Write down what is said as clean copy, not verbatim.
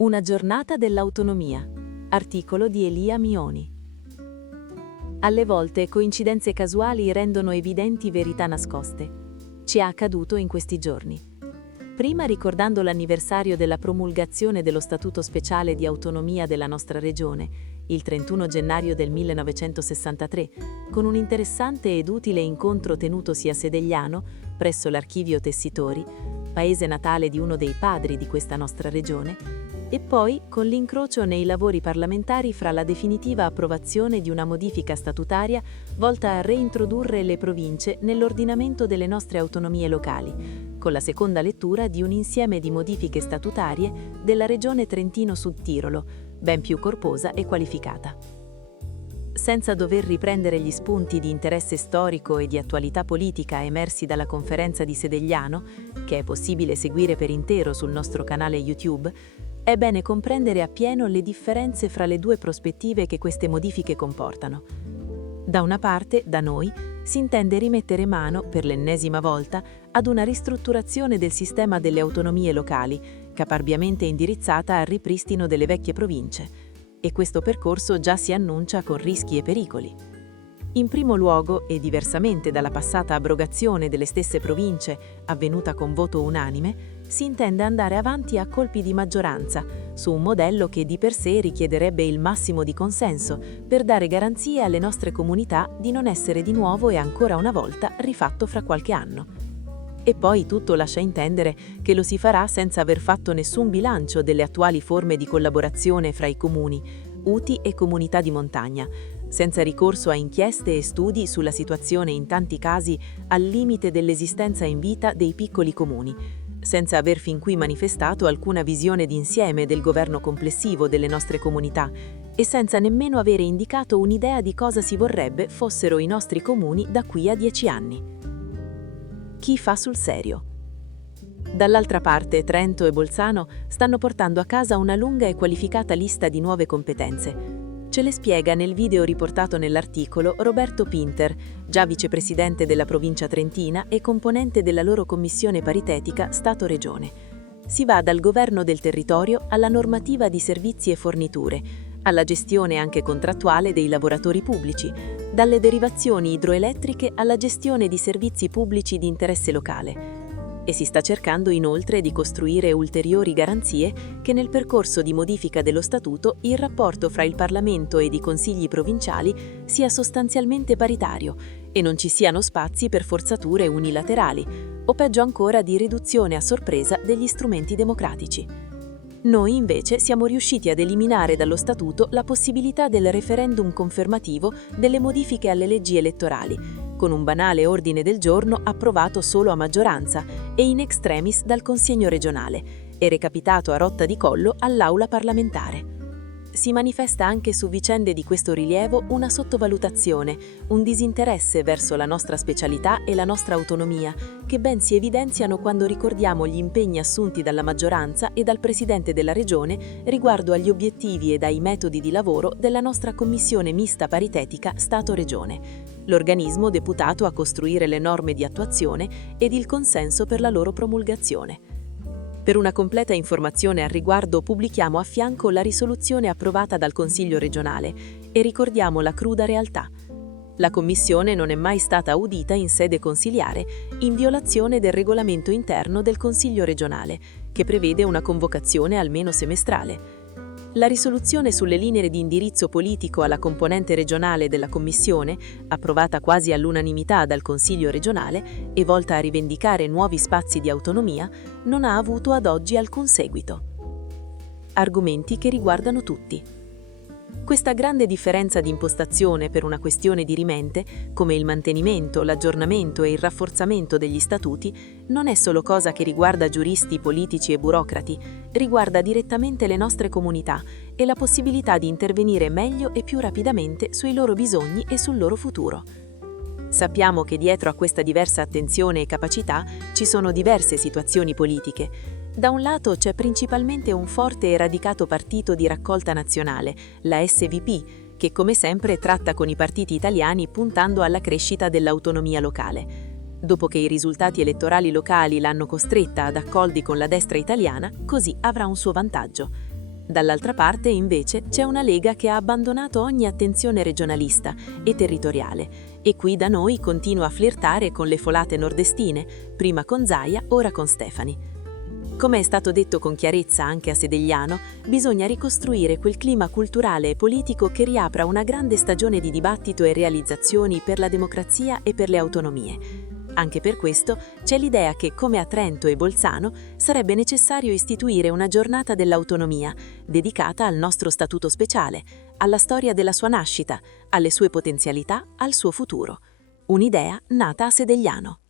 Una giornata dell'autonomia. Articolo di Elia Mioni. Alle volte coincidenze casuali rendono evidenti verità nascoste. Ci è accaduto in questi giorni. Prima ricordando l'anniversario della promulgazione dello Statuto Speciale di Autonomia della nostra regione, il 31 gennaio del 1963, con un interessante ed utile incontro tenutosi a Sedegliano, presso l'Archivio Tessitori, paese natale di uno dei padri di questa nostra regione, e poi con l'incrocio nei lavori parlamentari fra la definitiva approvazione di una modifica statutaria volta a reintrodurre le province nell'ordinamento delle nostre autonomie locali, con la seconda lettura di un insieme di modifiche statutarie della Regione Trentino-Sud Tirolo, ben più corposa e qualificata. Senza dover riprendere gli spunti di interesse storico e di attualità politica emersi dalla conferenza di Sedegliano, che è possibile seguire per intero sul nostro canale YouTube, è bene comprendere appieno le differenze fra le due prospettive che queste modifiche comportano. Da una parte, da noi, si intende rimettere mano, per l'ennesima volta, ad una ristrutturazione del sistema delle autonomie locali, caparbiamente indirizzata al ripristino delle vecchie province, e questo percorso già si annuncia con rischi e pericoli. In primo luogo, e diversamente dalla passata abrogazione delle stesse province, avvenuta con voto unanime, si intende andare avanti a colpi di maggioranza, su un modello che di per sé richiederebbe il massimo di consenso per dare garanzie alle nostre comunità di non essere di nuovo e ancora una volta rifatto fra qualche anno. E poi tutto lascia intendere che lo si farà senza aver fatto nessun bilancio delle attuali forme di collaborazione fra i comuni, UTI e comunità di montagna, senza ricorso a inchieste e studi sulla situazione in tanti casi al limite dell'esistenza in vita dei piccoli comuni, senza aver fin qui manifestato alcuna visione d'insieme del governo complessivo delle nostre comunità e senza nemmeno avere indicato un'idea di cosa si vorrebbe fossero i nostri comuni da qui a 10 anni. Chi fa sul serio? Dall'altra parte, Trento e Bolzano stanno portando a casa una lunga e qualificata lista di nuove competenze. Ce le spiega nel video riportato nell'articolo Roberto Pinter, già vicepresidente della provincia trentina e componente della loro commissione paritetica Stato-Regione. Si va dal governo del territorio alla normativa di servizi e forniture, alla gestione anche contrattuale dei lavoratori pubblici, dalle derivazioni idroelettriche alla gestione di servizi pubblici di interesse locale. E si sta cercando inoltre di costruire ulteriori garanzie che nel percorso di modifica dello Statuto il rapporto fra il Parlamento ed i consigli provinciali sia sostanzialmente paritario e non ci siano spazi per forzature unilaterali o peggio ancora di riduzione a sorpresa degli strumenti democratici. Noi invece siamo riusciti ad eliminare dallo Statuto la possibilità del referendum confermativo delle modifiche alle leggi elettorali, con un banale ordine del giorno approvato solo a maggioranza e in extremis dal Consiglio regionale e recapitato a rotta di collo all'Aula parlamentare. Si manifesta anche su vicende di questo rilievo una sottovalutazione, un disinteresse verso la nostra specialità e la nostra autonomia, che ben si evidenziano quando ricordiamo gli impegni assunti dalla maggioranza e dal Presidente della Regione riguardo agli obiettivi ed ai metodi di lavoro della nostra Commissione Mista Paritetica Stato-Regione, l'organismo deputato a costruire le norme di attuazione ed il consenso per la loro promulgazione. Per una completa informazione al riguardo pubblichiamo a fianco la risoluzione approvata dal Consiglio regionale e ricordiamo la cruda realtà. La Commissione non è mai stata udita in sede consiliare in violazione del regolamento interno del Consiglio regionale, che prevede una convocazione almeno semestrale. La risoluzione sulle linee di indirizzo politico alla componente regionale della Commissione, approvata quasi all'unanimità dal Consiglio regionale e volta a rivendicare nuovi spazi di autonomia, non ha avuto ad oggi alcun seguito. Argomenti che riguardano tutti. Questa grande differenza di impostazione per una questione dirimente, come il mantenimento, l'aggiornamento e il rafforzamento degli statuti, non è solo cosa che riguarda giuristi, politici e burocrati, riguarda direttamente le nostre comunità e la possibilità di intervenire meglio e più rapidamente sui loro bisogni e sul loro futuro. Sappiamo che dietro a questa diversa attenzione e capacità ci sono diverse situazioni politiche. Da un lato c'è principalmente un forte e radicato partito di raccolta nazionale, la SVP, che come sempre tratta con i partiti italiani puntando alla crescita dell'autonomia locale. Dopo che i risultati elettorali locali l'hanno costretta ad accordi con la destra italiana, così avrà un suo vantaggio. Dall'altra parte, invece, c'è una Lega che ha abbandonato ogni attenzione regionalista e territoriale e qui da noi continua a flirtare con le folate nordestine, prima con Zaia, ora con Stefani. Come è stato detto con chiarezza anche a Sedegliano, bisogna ricostruire quel clima culturale e politico che riapra una grande stagione di dibattito e realizzazioni per la democrazia e per le autonomie. Anche per questo c'è l'idea che, come a Trento e Bolzano, sarebbe necessario istituire una giornata dell'autonomia, dedicata al nostro statuto speciale, alla storia della sua nascita, alle sue potenzialità, al suo futuro. Un'idea nata a Sedegliano.